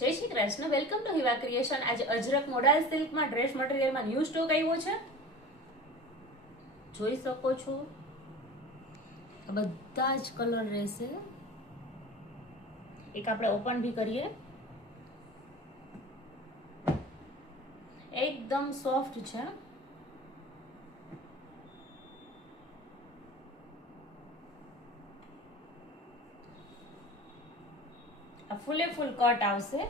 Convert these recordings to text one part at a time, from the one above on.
જય Shri Krishna. Welcome to Hiva creation. આજે Ajrakh modal સિલ્કમાં ડ્રેસ મટીરિયલમાં ન્યૂ સ્ટોક આવ્યો છે. જોઈ શકો છો, બધા જ કલર રહેશે. એક આપણે ઓપન ભી કરીએ. એકદમ સોફ્ટ છે. આ ફૂલે ફૂલ કટ આવશે.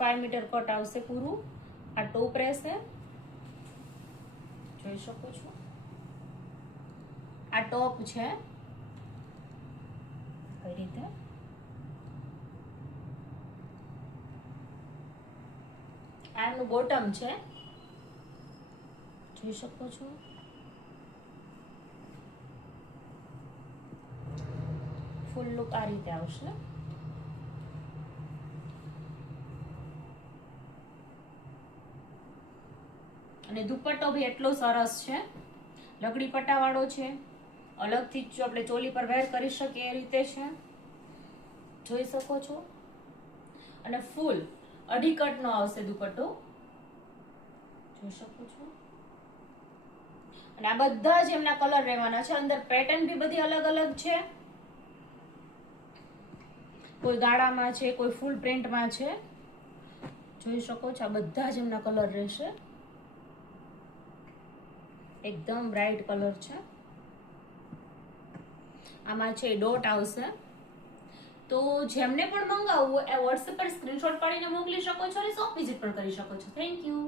5 મીટર કટ આવશે પૂરું. આ ટોપ રહેશે, જોઈ શકો છો. આ ટોપ છે કઈ રીતે. આનું બોટમ છે, જોઈ શકો છો. ફૂલ લુક આ રીતે આવશે. અને દુપટ્ટો ભી એટલો સરસ છે, લકડી પટ્ટા વાળો છે. અલગથી જો આપણે ચોલી પર વેર કરી શકીએ એ રીતે છે, જોઈ શકો છો. અને ફૂલ અઢી કટ નો આવશે દુપટ્ટો, જોઈ શકો છો. અને આ બધા જ એમના કલર રહેવાના છે. અંદર પેટર્ન બી બધી અલગ અલગ છે. કોઈ ગાળામાં છે, કોઈ ફૂલ પ્રિન્ટમાં છે, જોઈ શકો છો. આ બધા જ એમના કલર રહેશે. એકદમ બ્રાઇટ કલર છે. આમાં છે ડોટ આવશે. તો જેમને પણ મંગાવવું એ વોટ્સએપ પર સ્ક્રીનશોટ પાડીને મોકલી શકો છો અને શોપ વિઝિટ પણ કરી શકો છો. Thank you.